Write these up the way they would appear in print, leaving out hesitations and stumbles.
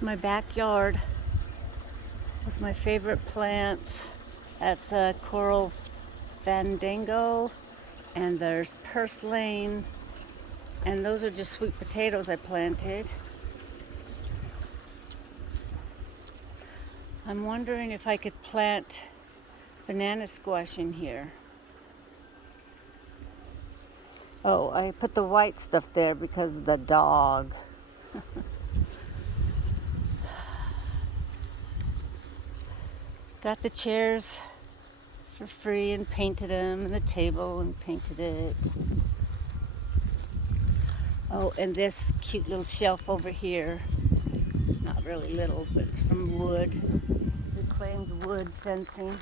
My backyard with my favorite plants. That's a coral fandango, and there's purslane, and those are just sweet potatoes I planted. I'm wondering if I could plant banana squash in here. Oh, I put the white stuff there because of the dog. Got the chairs for free and painted them, and the table and painted it. Oh, and this cute little shelf over here. It's not really little, but it's from wood. Reclaimed wood fencing.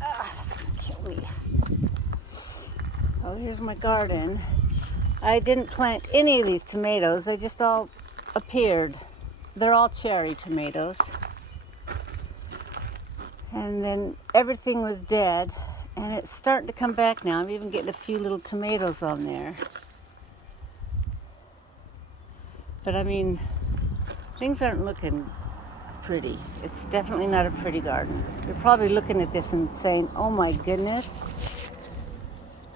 That's gonna kill me. Oh, here's my garden. I didn't plant any of these tomatoes. They just all appeared. They're all cherry tomatoes. And then everything was dead, and it's starting to come back now. I'm even getting a few little tomatoes on there. But I mean, things aren't looking pretty. It's definitely not a pretty garden. You're probably looking at this and saying, oh my goodness,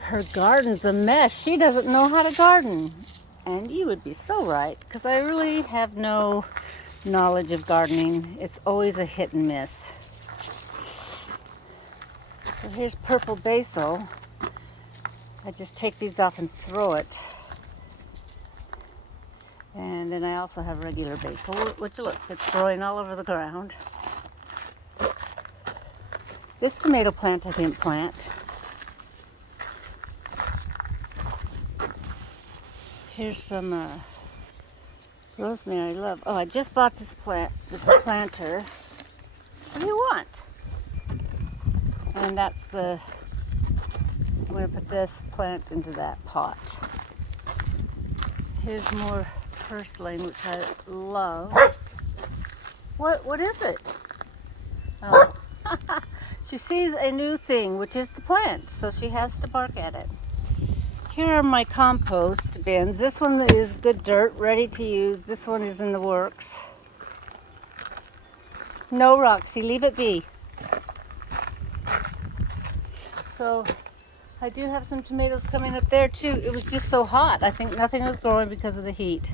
her garden's a mess. She doesn't know how to garden. And you would be so right, because I really have no knowledge of gardening. It's always a hit and miss. So here's purple basil. I just take these off and throw it. And then I also have regular basil, which look, it's growing all over the ground. This tomato plant I didn't plant. Here's some rosemary I love. Oh, I just bought this planter. What do you want? And I'm going to put this plant into that pot. Here's more purslane, which I love. What is it? Oh. She sees a new thing, which is the plant, so she has to bark at it. Here are my compost bins. This one is good dirt, ready to use. This one is in the works. No, Roxy, leave it be. So I do have some tomatoes coming up there too. It was just so hot. I think nothing was growing because of the heat.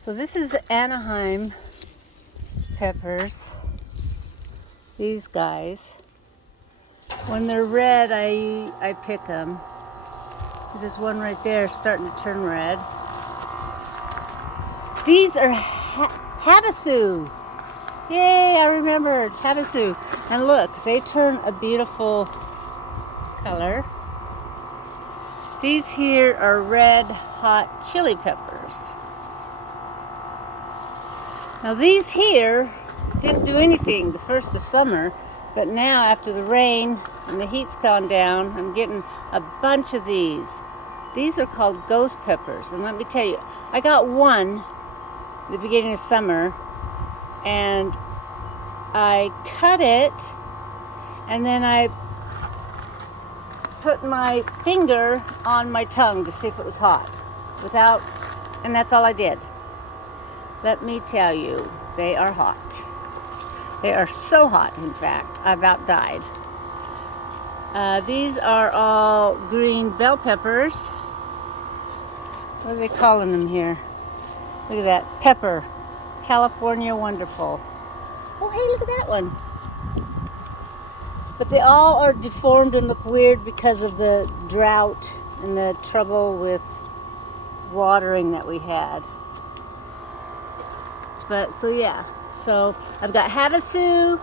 So this is Anaheim peppers. These guys. When they're red, I pick them. So there's one right there starting to turn red. These are Havasu. Yay, I remembered Havasu. And look, they turn a beautiful color. These here are red hot chili peppers. Now these here didn't do anything the first of summer, but now after the rain and the heat's gone down, I'm getting a bunch of these. These are called ghost peppers, and let me tell you, I got one at the beginning of summer, and I cut it, and then I put my finger on my tongue to see if it was hot, and that's all I did. Let me tell you, they are hot. They are so hot, in fact, I about died. These are all green bell peppers. What are they calling them here? Look at that, pepper, California Wonderful. Oh, hey, look at that one. But they all are deformed and look weird because of the drought and the trouble with watering that we had. But so yeah, so I've got Havasu,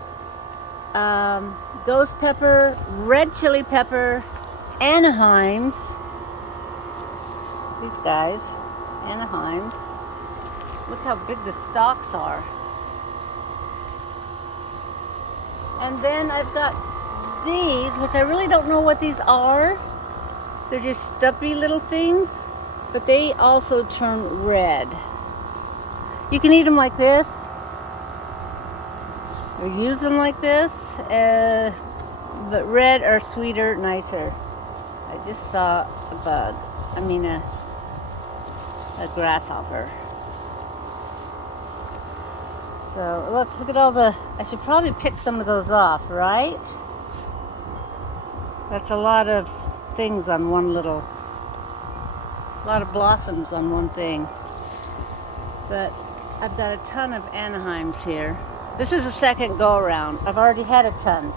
ghost pepper, red chili pepper, Anaheims. These guys, Anaheims. Look how big the stalks are. And then I've got these, which I really don't know what these are. They're just stumpy little things, but they also turn red. You can eat them like this, or use them like this, but red are sweeter, nicer. I just saw a grasshopper. So look at all the, I should probably pick some of those off, right? That's a lot of things on one little, a lot of blossoms on one thing. But I've got a ton of Anaheims here. This is the second go around. I've already had a ton.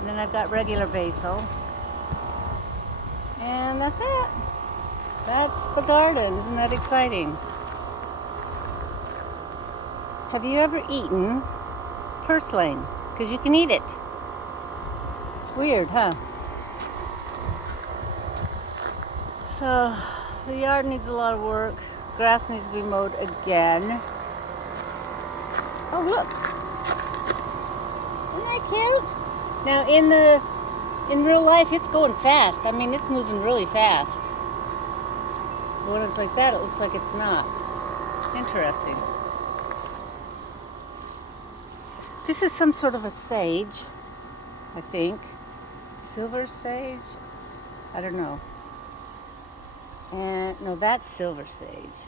And then I've got regular basil. And that's it. That's the garden. Isn't that exciting? Have you ever eaten purslane? Because you can eat it. Weird, huh? So the yard needs a lot of work. Grass needs to be mowed again. Oh, look. Isn't that cute? Now in real life it's going fast. I mean, it's moving really fast. But when it's like that, it looks like it's not. Interesting. This is some sort of a sage, I think. Silver sage? I don't know. And no, that's silver sage.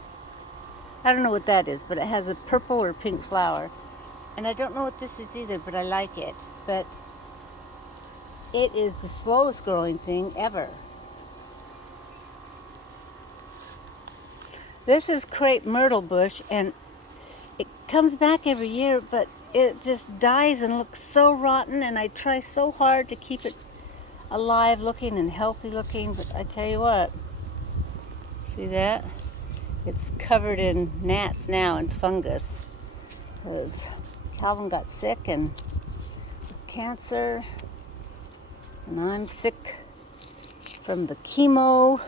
I don't know what that is, but it has a purple or pink flower. And I don't know what this is either, but I like it. But it is the slowest growing thing ever. This is crepe myrtle bush, and it comes back every year, but it just dies and looks so rotten, and I try so hard to keep it alive looking and healthy looking, but I tell you what, see that? It's covered in gnats now and fungus because Calvin got sick and with cancer, and I'm sick from the chemo,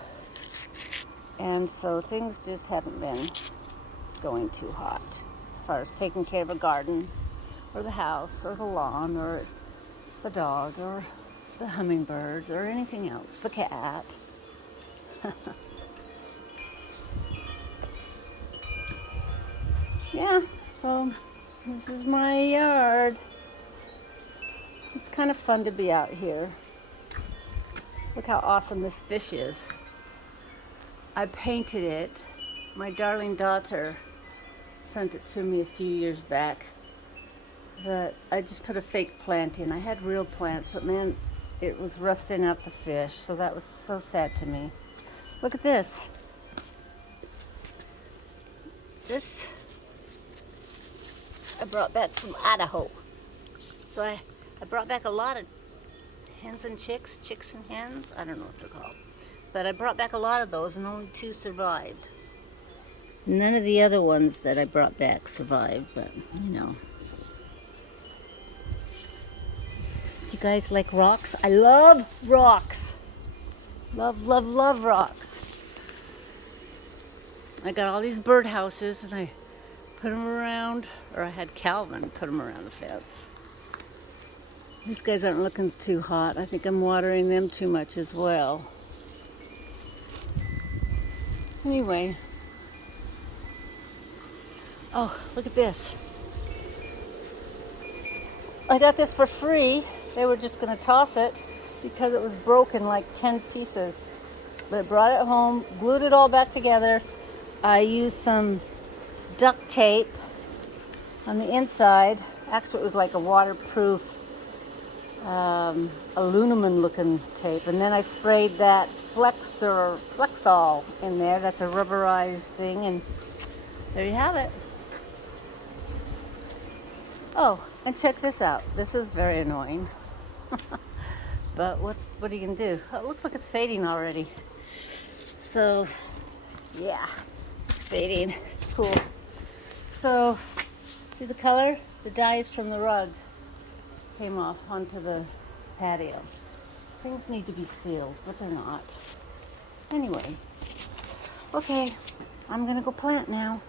and so things just haven't been going too hot as far as taking care of a garden or the house or the lawn or the dog or the hummingbirds or anything else, the cat. Yeah, so this is my yard. It's kind of fun to be out here. Look how awesome this fish is. I painted it. My darling daughter sent it to me a few years back. But I just put a fake plant in. I had real plants, but man, it was rusting out the fish, so that was so sad to me. Look at this. This I brought back from Idaho. So I brought back a lot of hens and chicks and hens. I don't know what they're called. But I brought back a lot of those, and only 2 survived. None of the other ones that I brought back survived, but you know. You guys like rocks? I love rocks. Love, love, love rocks. I got all these birdhouses, and I put them around, or I had Calvin put them around the fence. These guys aren't looking too hot. I think I'm watering them too much as well. Anyway. Oh, look at this. I got this for free. They were just going to toss it because it was broken like 10 pieces. But I brought it home, glued it all back together. I used some duct tape on the inside. Actually, it was like a waterproof aluminum looking tape, and then I sprayed that Flexol in there. That's a rubberized thing, and there you have it. Oh, and check this out. This is very annoying. But what are you gonna do? Oh, it looks like it's fading already. So yeah, it's fading. Cool. So see the color? The dye is from the rug. Came off onto the patio. Things need to be sealed, but they're not. Anyway, okay, I'm gonna go plant now.